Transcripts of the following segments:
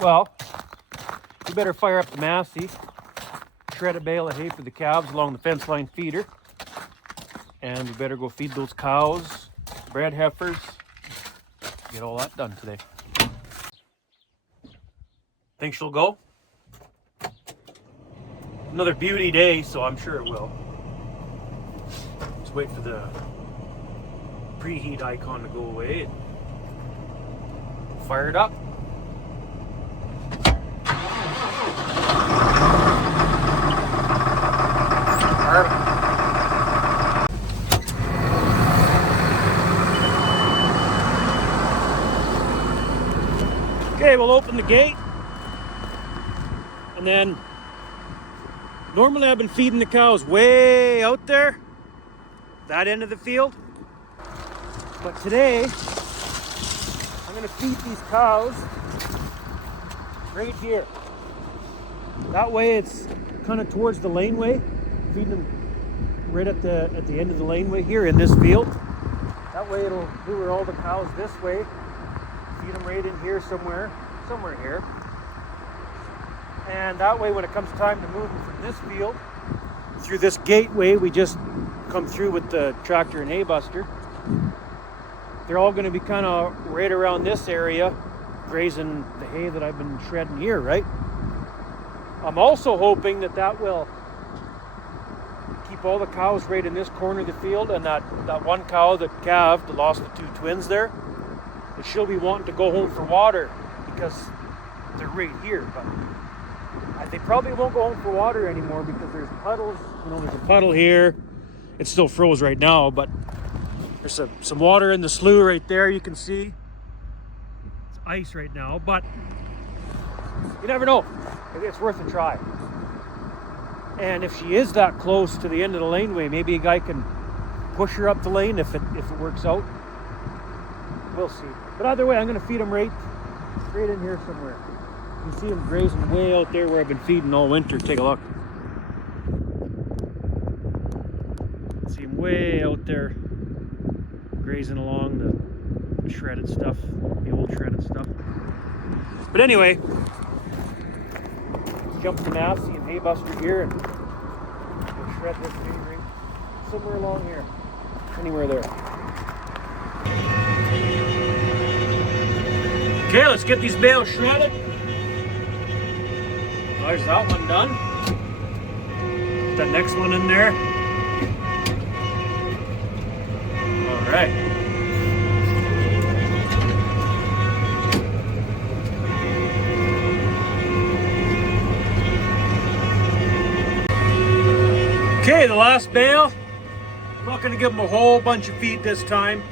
Well, we better fire up the Massey, shred a bale of hay for the calves along the fence line feeder, and we better go feed those cows, bred heifers, get all that done today. Think she'll go? Another beauty day, so I'm sure it will. Let's wait for the preheat icon to go away and fire it up. Okay, we'll open the gate, and then normally I've been feeding the cows way out there, that end of the field, but today I'm going to feed these cows right here. That way it's kind of towards the laneway, feeding them right at the end of the laneway here in this field. That way it'll lure all the cows this way. Feed them right in here somewhere here. And that way when it comes time to move them from this field through this gateway we just come through with the tractor and hay buster, they're all going to be kind of right around this area grazing the hay that I've been shredding here, right? I'm also hoping that will keep all the cows right in this corner of the field, and that one cow that calved, lost the two twins there, that she'll be wanting to go home for water because they're right here. But they probably won't go home for water anymore because there's puddles. You know, there's a puddle here. It's still froze right now, but there's some water in the slough right there. You can see it's ice right now, but you never know. It's worth a try. And if she is that close to the end of the laneway, maybe a guy can push her up the lane if it works out. We'll see. But either way, I'm going to feed them right in here somewhere. You can see them grazing way out there where I've been feeding all winter. Take a look. See them way out there grazing along the shredded stuff, the old shredded stuff. But anyway, jump the Massey and hay buster here and we'll shred this hay right somewhere along here. Anywhere there. Okay, let's get these bales shredded. There's that one done. Put that next one in there. All right. Okay, the last bale. I'm not going to give them a whole bunch of feed this time,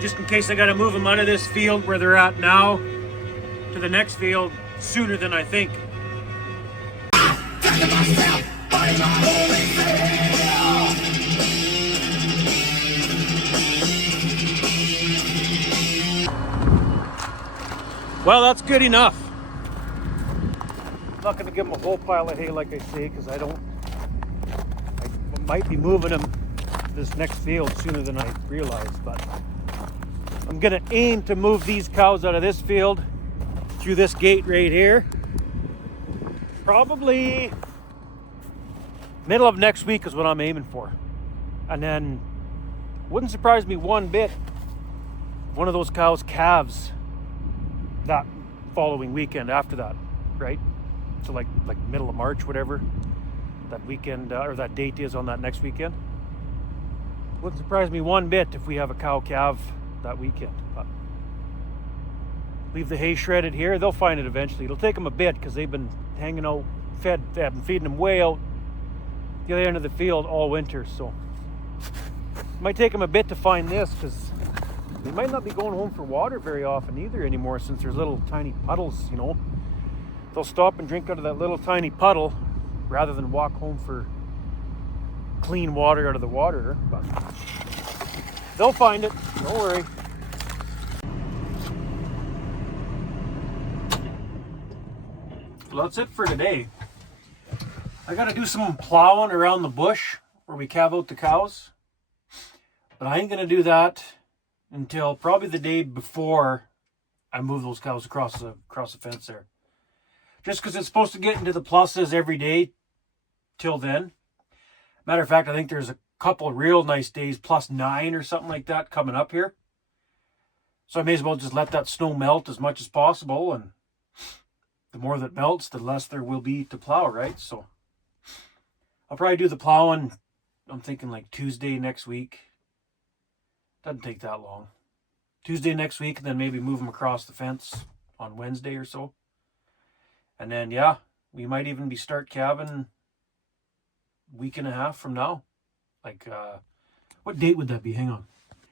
just in case I got to move them out of this field where they're at now to the next field sooner than I think. Well, that's good enough. I'm not going to give them a whole pile of hay like I say, because I might be moving them to this next field sooner than I realized, but I'm going to aim to move these cows out of this field through this gate right here. Probably middle of next week is what I'm aiming for. And then, wouldn't surprise me one bit, one of those cows calves that following weekend after that, right? So like middle of March, whatever that weekend or that date is on that next weekend. Wouldn't surprise me one bit if we have a cow calve that weekend. But leave the hay shredded here. They'll find it eventually. It'll take them a bit because they've been hanging out, they've been feeding them way out the other end of the field all winter. So it might take them a bit to find this because they might not be going home for water very often either anymore, since there's little tiny puddles, you know. They'll stop and drink out of that little tiny puddle rather than walk home for clean water out of the water. But they'll find it, don't worry. Well, that's it for today. I gotta do some plowing around the bush where we calve out the cows, but I ain't gonna do that until probably the day before I move those cows across the fence there. Just because it's supposed to get into the pluses every day till then. Matter of fact, I think there's a couple of real nice days, +9 or something like that, coming up here. So I may as well just let that snow melt as much as possible, and the more that melts, the less there will be to plow, right? So I'll probably do the plowing, I'm thinking like Tuesday next week. Doesn't take that long. Tuesday next week, and then maybe move them across the fence on Wednesday or so. And then, yeah, we might even be start calving a week and a half from now. Like, what date would that be? Hang on.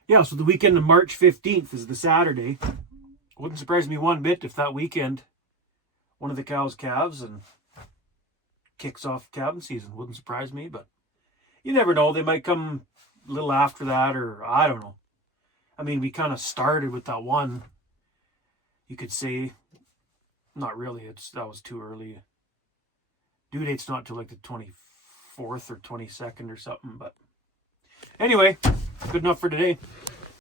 Yeah, so the weekend of March 15th is the Saturday. Wouldn't surprise me one bit if that weekend one of the cows calves and kicks off calving season. Wouldn't surprise me, but you never know. They might come a little after that, or I don't know. I mean, we kind of started with that one. You could say, not really. That was too early. Due date's not till like the 24th or 22nd or something. But anyway, good enough for today.